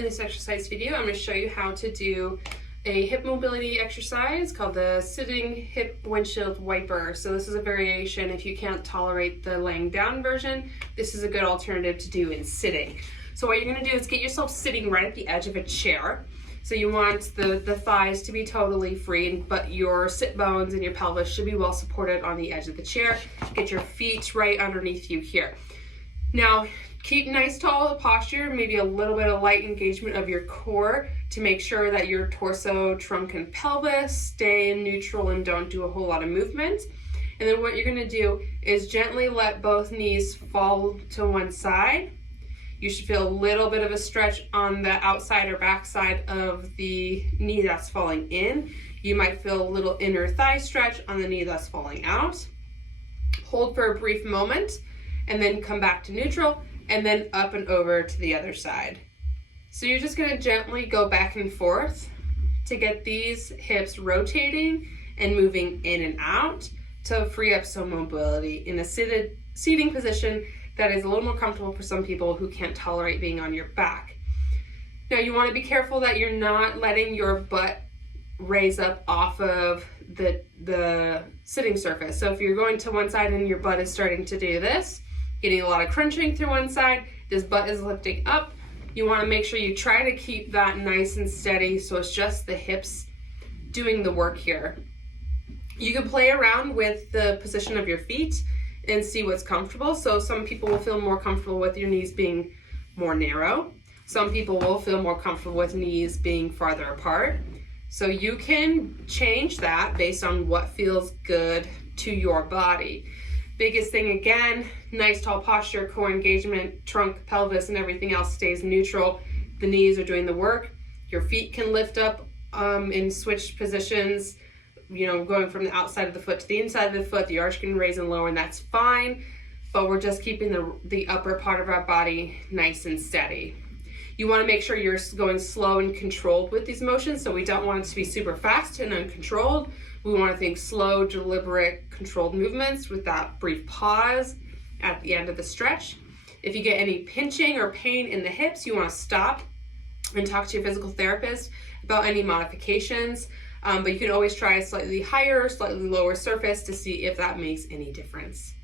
In this exercise video, I'm going to show you how to do a hip mobility exercise called the sitting hip windshield wiper. So this is a variation. If you can't tolerate the laying down version, this is a good alternative to do in sitting. So what you're going to do is get yourself sitting right at the edge of a chair. So you want the thighs to be totally free, but your sit bones and your pelvis should be well supported on the edge of the chair. Get your feet right underneath you here. Now, keep nice tall posture, maybe a little bit of light engagement of your core to make sure that your torso, trunk, and pelvis stay in neutral and don't do a whole lot of movement. And then what you're going to do is gently let both knees fall to one side. You should feel a little bit of a stretch on the outside or back side of the knee that's falling in. You might feel a little inner thigh stretch on the knee that's falling out. Hold for a brief moment and then come back to neutral and then up and over to the other side. So you're just going to gently go back and forth to get these hips rotating and moving in and out to free up some mobility in a seating position that is a little more comfortable for some people who can't tolerate being on your back. Now you want to be careful that you're not letting your butt raise up off of the sitting surface. So if you're going to one side and your butt is starting to do this, getting a lot of crunching through one side, this butt is lifting up, you want to make sure you try to keep that nice and steady so it's just the hips doing the work here. You can play around with the position of your feet and see what's comfortable. So some people will feel more comfortable with your knees being more narrow. Some people will feel more comfortable with knees being farther apart. So you can change that based on what feels good to your body. Biggest thing again, nice tall posture, core engagement, trunk, pelvis, and everything else stays neutral. The knees are doing the work. Your feet can lift up in switched positions, you know, going from the outside of the foot to the inside of the foot. The arch can raise and lower, and that's fine, but we're just keeping the upper part of our body nice and steady. You want to make sure you're going slow and controlled with these motions, so we don't want it to be super fast and uncontrolled. We want to think slow, deliberate, controlled movements with that brief pause at the end of the stretch. If you get any pinching or pain in the hips, you want to stop and talk to your physical therapist about any modifications. But you can always try a slightly higher, slightly lower surface to see if that makes any difference.